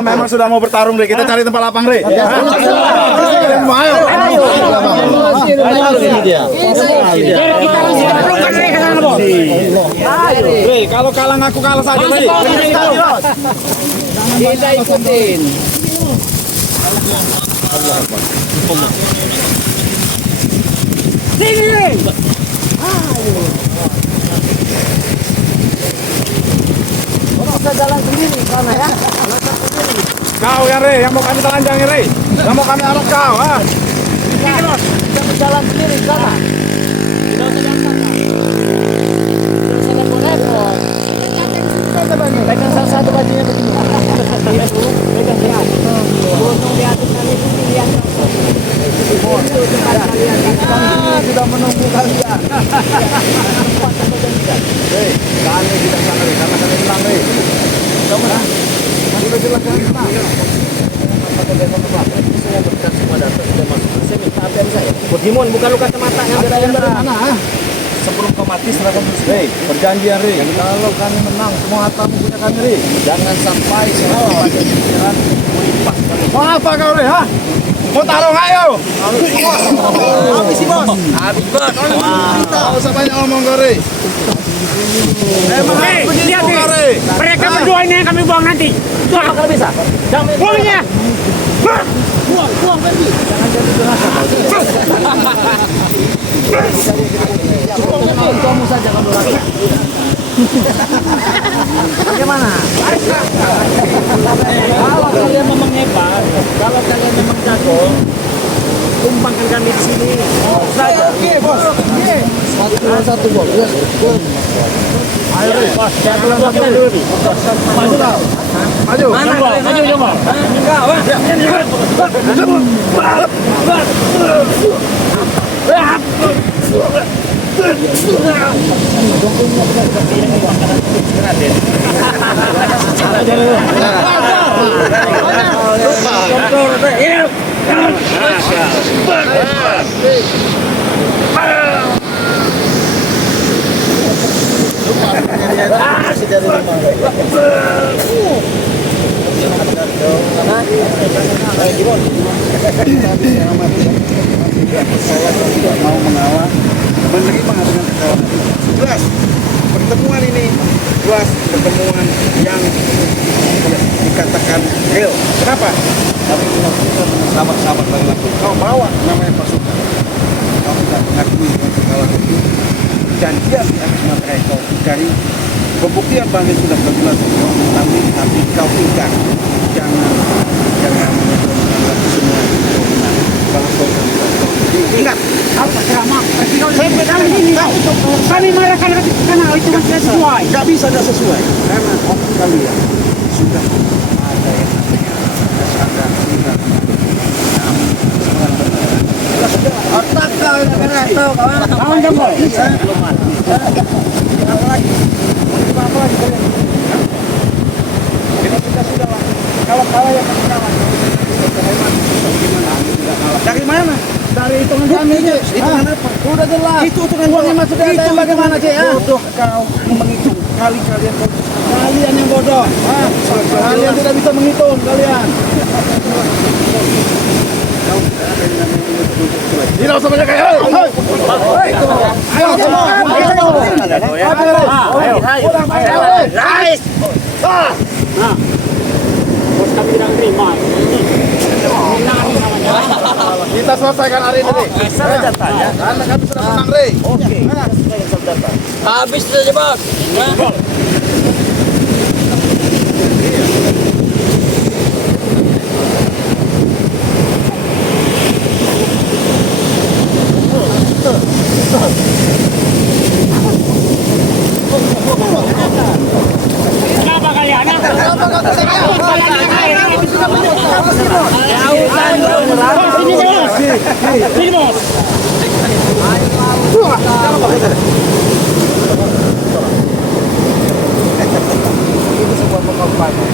Memang sudah mau bertarung deh. Kita cari tempat lapang deh. Ayo. Kita harus belum ke sana, Bos. Rey, kalau kalah ngaku kalah saja, Rey. Kita ikutin. Bisa jalan sendiri sana ya. Kau ya, Rey, yang mau kami telanjangin, Rey. Yang mau kami arok kau, ha? Bisa jalan sendiri sana. Pegang salah satu bajunya begini. Pegang berat. Gunung di atas kali itu lihat. Sudah menunggu kalian. Hei, kami tidak sana, Rey. Karena kami menang, Rey. Kamu dah. Kita silakan menang. Semua berkas semua data sudah masuk. Saya minta ATM saya. Bagaimana bukan lu kacamata yang ATM dari mana? Sebelum kau mati serahkan dulu. Rey, perjanjian, Rey. Kalau kami menang, semua hartamu punya kami, Rey. Jangan sampai semua pada pikiran melimpah kami. Mau apa kau, Rey, ha? Mau tarung, ayo! Habis sih bos. habis bos. Kau usah banyak ngomong, kau, Rey. Lihat nih. Mereka berdua ini yang kami buang nanti. Tuh, kalau bisa. Buangnya. Buang pergi. Jangan jadi durhaka. Kamu saja kalau durhaka. Bagaimana? Kalau kalian memang hebat, kalau kalian memang jago, tumpangkan kami di sini. Saja. Oke bos. Satu bos. Ayo, bos. Satu dulu. Maju kau. Maju. Mana? Maju coba. Enggak, wah. Tidak mau mengawal, menerima dengan kekalahan. Jelas, pertemuan ini jelas pertemuan yang dikatakan real. Kenapa? Kami melakukan dengan sahabat-sahabat laki-laki. Kau bawa namanya pasukan. Kau tidak mengakui dengan kekalahan itu. Janjian di atas materai kau ingkari. Pembuktian bangkit sudah berbulan kau mengalami, tapi kau ingkar. Jangan menyebarkan semua kebenaran. Bangsa ingat, Kami merayakan karena itu masih sesuai. nggak bisa nggak sesuai karena oknum kalian sudah ada yang namanya tersangka tinggal. Otak kau yang kena tahu kawan. Kawan jempol. Apa lagi? Apa lagi kalian? Jadi kita sudah lah. Kalau kalah ya kami kalah. Dari mana? Dari hitungan kami aja. Hitungan apa? Udah jelas. Itu hitungan Uangnya masuk ke ATM bagaimana cek ya? Bodoh kau menghitung. Kalian bodoh. Kalian yang bodoh. Kalian tidak bisa menghitung kalian. Tidak usah banyak kayak. Bos kami tidak terima. Kita selesaikan hari ini. Karena kami sudah menang, Rey. Habis saja bos. Kenapa kalian? Sini bos. Itu sebuah pengorbanan.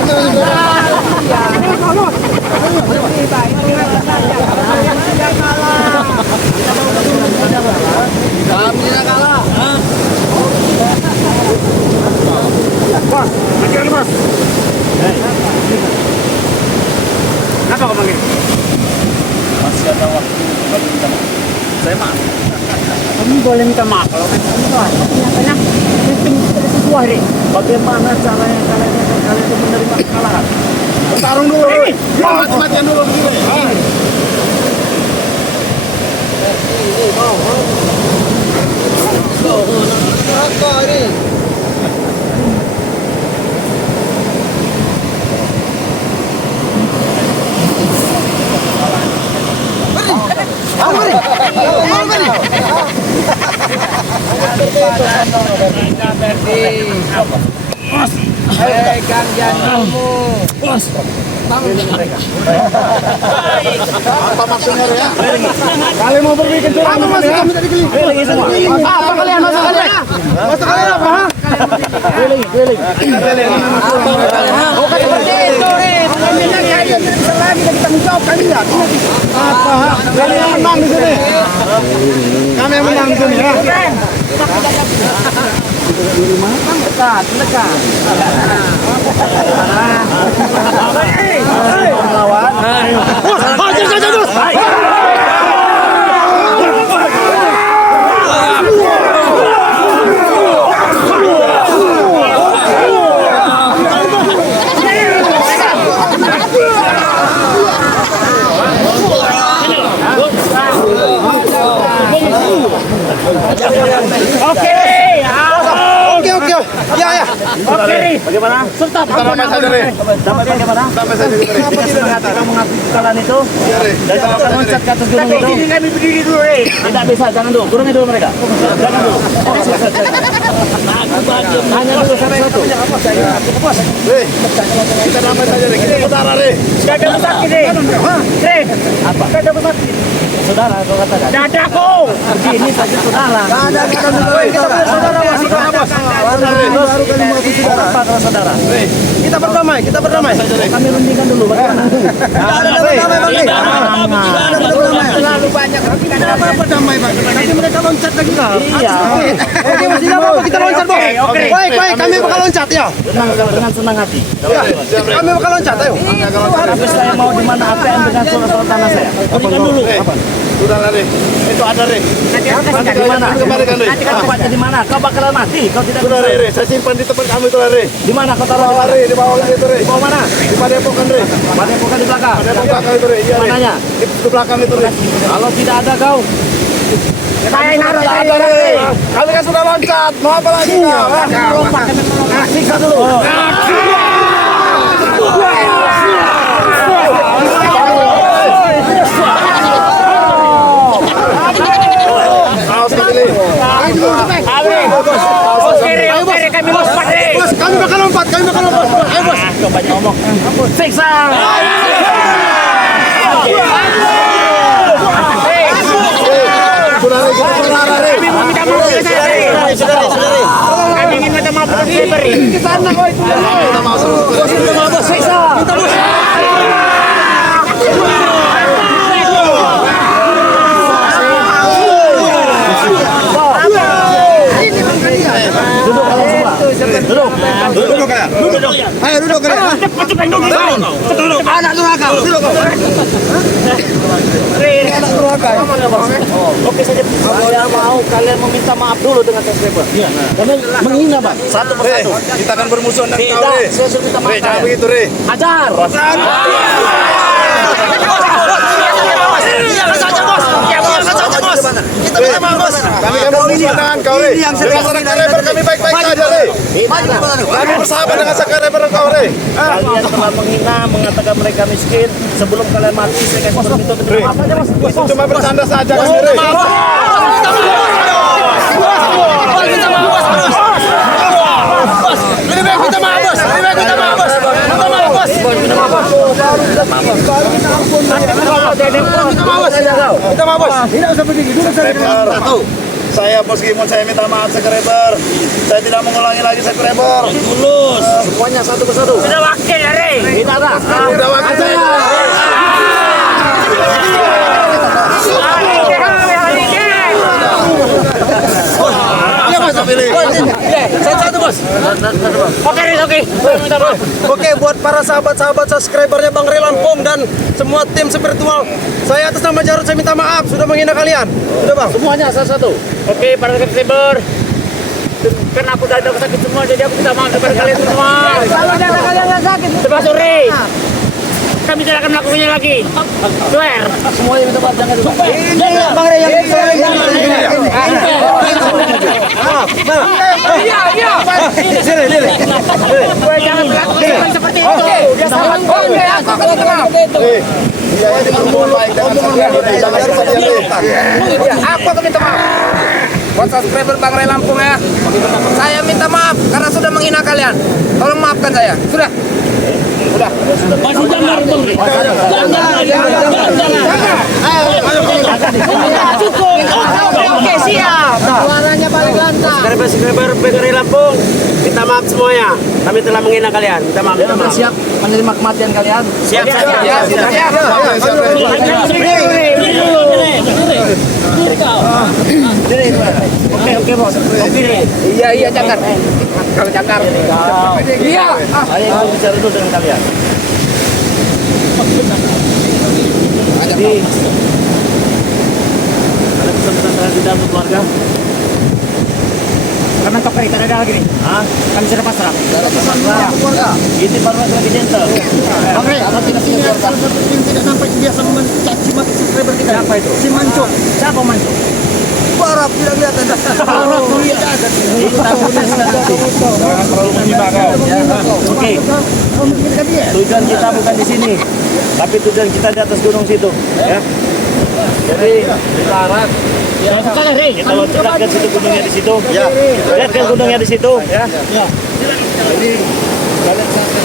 Ini kau panggil? Masih ada waktu kembali minta maaf. Saya maaf. Kamu boleh minta maaf kalau kenapa? Sesuai deh. Bagaimana caranya kalian itu menerima kekalahan? Bertarung dulu. Mati-matian dulu begini. Rokok ini. Pegang jantungmu. Apa maksudnya ya? Kalian mau berbikin curang apa maksudnya? Apa kalian maksud kalian? Maksud kalian apa? Bukan seperti itu, kalian bisa lagi kita menjawab kalian. Apa? Kalian yang menang di sini. Kami yang menang di sini ya. Dekat. Melawan. Oke. Ya. Bagaimana? Serta Sampai saja deh. Dapat bagaimana? Sampai saja deh. Kita semangat kamu mengaku kekalahan itu. Dan kamu akan loncat ke atas gunung itu. kami berdiri dulu, Tidak bisa, jangan dulu. Kurangin dulu mereka. Jangan dulu. Hanya dulu satu-satu. Kita damai saja deh. Kita utara deh. Dada sakit deh. Apa? Dada sakit. Saudara, kau katakan. Dadaku. Begini saja saudara. Baru kali mengaku saudara. Apa kalau saudara? Kita berdamai. Kami rundingkan dulu bagaimana? Terlalu banyak. Kenapa berdamai, Pak? Nanti mereka loncat lagi. Iya. Oke, Mas, tidak apa-apa kita loncat, Bos. Oke. Baik, kami bakal loncat ya. Dengan senang hati. Kami bakal loncat, ayo. Tapi saya mau di mana APM dengan surat tanah saya. Berikan dulu. Sudah deh. Itu ada deh. Di mana? Kembalikan deh. Nanti kan tempatnya di mana? Kau bakalan mati. Kau tidak Sudah bisa. deh. Saya simpan di tempat kamu itu deh. Di mana kau taruh? Bawah deh, di bawah itu deh. Di bawah mana? Di padepokan deh. Padepokan di belakang. Padepokan belakang itu deh. Iya deh. Mananya? Di belakang itu deh. Kalau tidak ada kau, Saya naruh Tidak ada deh. Kali kan sudah loncat. Mau apa lagi kau? siksa dulu. Awas begini. Oke, kami lompat deh. Bos, kami bakal lompat. Ayo, Bos. Kau banyak ngomong. Siksa. Sudah deh. Kita berlari deh. Kami mau minta maaf ke saya. Kami ingin minta maaf ke saya. Kita mau sama Siksa. Duduk kalian semua. Duduk. Ayo duduk kalian. Cepat duduk. Anak durhaka. Duduk. Oke saja. Saya mau kalian meminta maaf dulu dengan subscriber. Karena menghina bang. Satu persatu. Kita akan bermusuhan dengan kau Tidak. deh. Saya suruh minta maaf. Jangan begitu deh. Hajar. Kami kan bermusuhan dengan kau deh. Dengan subscriber kami baik-baik saja deh. Kami bersahabat dengan subscriber kau deh. Kalian telah menghina, mengatakan mereka miskin. Sebelum kalian mati, saya kasih permintaan untuk minta maaf saja mas. Itu cuma bercanda saja kami deh. Kita mau, Bos. Tidak usah begini. Duduk saja. Saya Bos Gimon, saya minta maaf subscriber. Saya tidak mengulangi lagi subscriber. Tulus. Semuanya satu persatu. Sudah wakil ya, Rey. Tidak ada. Udah waktu. Iya, Mas. Pilih. Satu, Bos. bos. Oke, oke. Minta maaf. Oke, buat para sahabat-sahabat subscribernya Bang Ray Lampung dan semua tim spiritual, saya atas nama Jarod saya minta maaf sudah menghina kalian. Sudah Bang. Semuanya satu-satu. Oke, para subscriber. Karena aku udah sakit semua, jadi aku minta maaf kepada kalian semua. Kalau ada kalian nggak sakit, Termasuk Ray. Kami tidak akan melakukannya lagi. Swear. Semuanya minta maaf, jangan lupa. Bang Ray yang Sini. Gue jangan melakukan seperti itu. Dia sahabat gue. Aku akan minta maaf. aku akan minta maaf. Buat subscriber Bang Ray Lampung ya. Saya minta maaf karena sudah menghina kalian. Tolong maafkan saya. Sudah. Masih jangan. Cukup. Oke, siap. Suaranya paling lantang. Subscriber Bang Ray Lampung, minta maaf semuanya. Kami telah menghina kalian. Minta maaf. Siap menerima kematian kalian. Siap. Oke, bos. Iya, Cakar. Kalau Cakar. Iya. Ayo kita bicara dulu dengan kalian. Jadi, ada pesan-pesan di dalam keluarga? Karena kau kita ada lagi nih. Hah? Kami sudah pasrah. Ini baru lagi gentle. Bang Ray, apa tidak punya keluarga? Salah satu yang tidak nampak biasa mencaci maki subscriber kita. Siapa itu? Si Manco. Siapa Manco? Barap tidak lihat ada. Barap tidak ada. Jangan terlalu menghina kau. Oke, tujuan kita bukan di sini, tapi tujuan kita di atas gunung situ, ya. Jadi sekarang kita lihat ke situ gunungnya di situ, ya. Lihat kan gunungnya di situ, ya. Jadi kalian sampai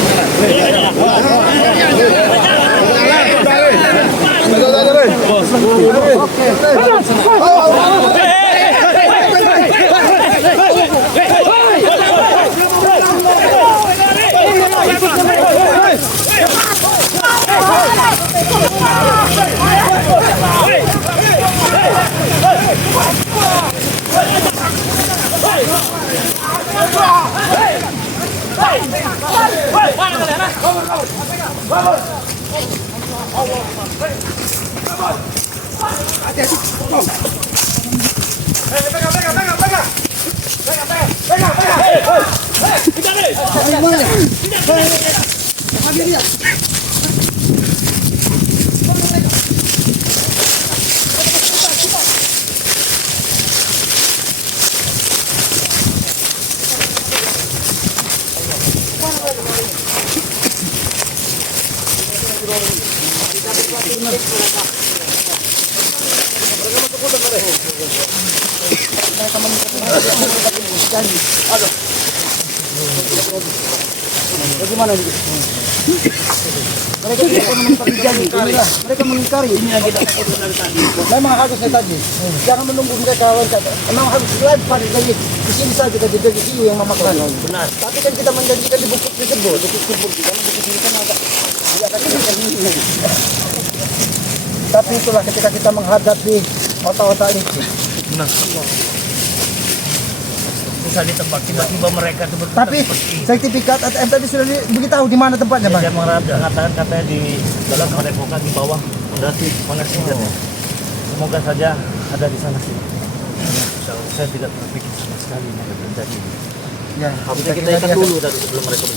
Bagaimana ini? Mereka tidak pernah menepati janji. Mereka mengingkari. Ini yang kita takutkan dari tadi. Memang harusnya tadi. Jangan menunggu mereka loncat. Memang harus lempar dari di sini saja kita jadi hiu yang memakan. Benar. Tapi kan kita menjanjikan di bukit tersebut. Bukit tersebut di dalam bukit ini kan agak tidak akan ini. Tapi itulah ketika kita menghadapi otak-otak licik. benar. Bisa ditebak tiba-tiba mereka itu berkata Tapi sertifikat ATM tadi sudah diberitahu di mana tempatnya, Bang? dia mengatakan katanya di dalam padepokan di bawah mendaki pengasingan. Semoga saja ada di sana sih. Saya tidak berpikir sama sekali mereka terjadi. Ya, Kita ikat dulu dari sebelum mereka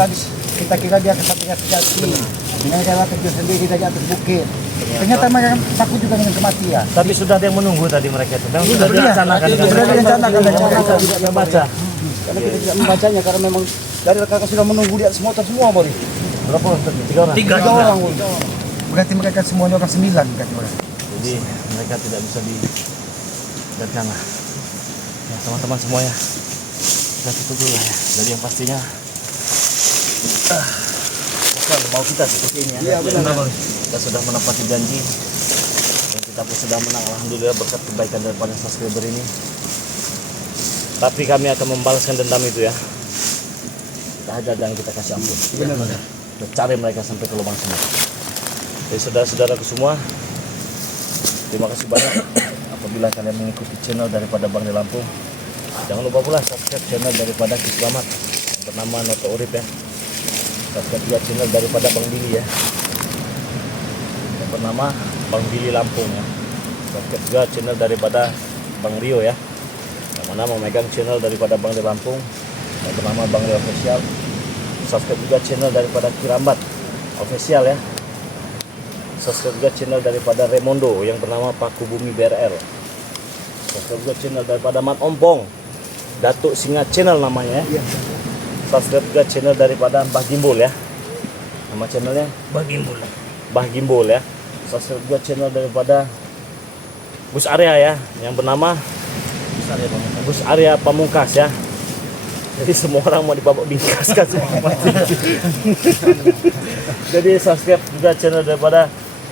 tadi kita kira dia kesatria sejati. Ini adalah terjun sendiri dari atas bukit. Ternyata mereka takut juga dengan kematian. Tapi sudah ada yang menunggu tadi mereka itu. Dan sudah Iya. direncanakan dengan Sudah direncanakan dengan kita tidak membaca. Karena kita tidak membacanya karena memang dari kakak sudah menunggu di atas motor semua, Bori. Berapa orang tadi? 3 orang. Tiga orang. Berarti mereka semuanya orang 9 berarti, Bori. Jadi mereka tidak bisa didatang lah. Ya teman-teman semuanya, kita tutup dulu lah ya. Jadi yang pastinya bukan mau kita seperti ini ya. Iya, benar. Kita sudah menepati janji dan kita pun sudah menang alhamdulillah berkat kebaikan daripada subscriber ini. Tapi kami akan membalaskan dendam itu ya. Kita hajar dan kita kasih ampun. Benar. Kita cari mereka sampai ke lubang sumur. Jadi saudara-saudaraku semua, terima kasih banyak apabila kalian mengikuti channel daripada Bang Ray Lampung. Jangan lupa pula subscribe channel daripada Ki Slamet yang bernama Noto Urip ya. Subscribe juga channel daripada Bang Billy ya, yang bernama Bang Billy Lampung ya. Subscribe juga channel daripada Bang Rio ya, yang mana memegang channel daripada Bang Rio Lampung yang bernama Bang Rio Official. Subscribe juga channel daripada Kirambat Official ya. Subscribe juga channel daripada Remondo yang bernama Paku Bumi BRL. Subscribe juga channel daripada Mat Ompong, Datuk Singa Channel namanya ya. Subscribe juga channel daripada Mbah Gimbol ya. Nama channelnya Mbah Gimbol ya. Subscribe juga channel daripada Gus Arya ya, yang bernama Gus Arya Pamungkas ya. Jadi semua orang mau dibawa bingkaskan semua. Jadi subscribe juga channel daripada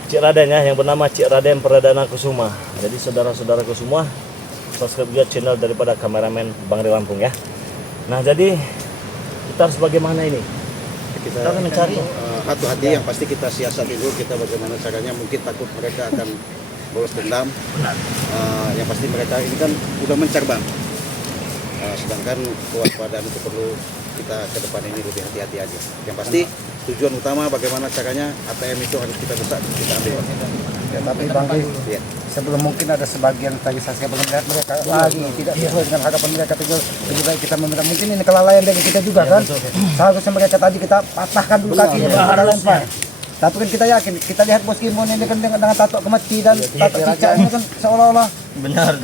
Cik Raden ya, yang bernama Cik Raden Pradana Kusuma. Jadi saudara-saudaraku semua, subscribe juga channel daripada kameramen Bang Rio Lampung ya. Nah jadi kita harus bagaimana ini? Kita akan mencari hati-hati yang pasti kita siasati dulu, kita bagaimana caranya. Mungkin takut mereka akan bolos dendam. Yang pasti mereka ini kan udah mencerbang. Sedangkan kewaspadaan itu perlu kita ke depan ini lebih hati-hati aja. Yang pasti tujuan utama bagaimana caranya ATM itu harus kita besar, kita ambil. Ya, tapi Bang Ki, Ya. sebelum mungkin ada sebagian tadi saya melihat mereka lagi tidak sesuai dengan harapan mereka, lebih baik kita meminta, mungkin ini kelalaian dari kita juga kan. Seharusnya mereka tadi kita patahkan dulu kakinya baru kita lempar. Tapi kan kita yakin, kita lihat Bos Kimon ini kan dengan tato kemati dan tato cicak ini kan seolah-olah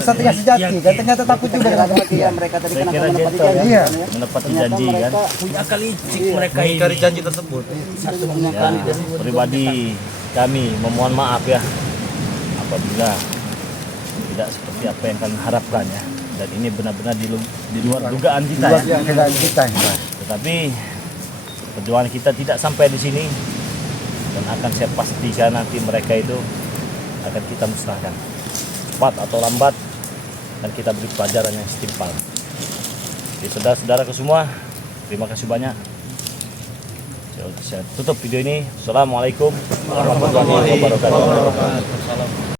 kesatria sejati kan, ternyata takut juga dengan kematian. Mereka tadi Saya kan kira akan menepati gentle ya, janji. Iya. menepati janji kan. Punya kali mereka Mengingkari janji tersebut. Ya, pribadi kami memohon maaf ya apabila tidak seperti apa yang kalian harapkan ya, dan ini benar-benar di luar dugaan kita ya. Kita. Tetapi perjuangan kita tidak sampai di sini, dan akan saya pastikan nanti mereka itu akan kita musnahkan cepat atau lambat, dan kita beri pelajaran yang setimpal. Jadi saudara-saudaraku semua, terima kasih banyak. Saya tutup video ini. Assalamualaikum warahmatullahi wabarakatuh.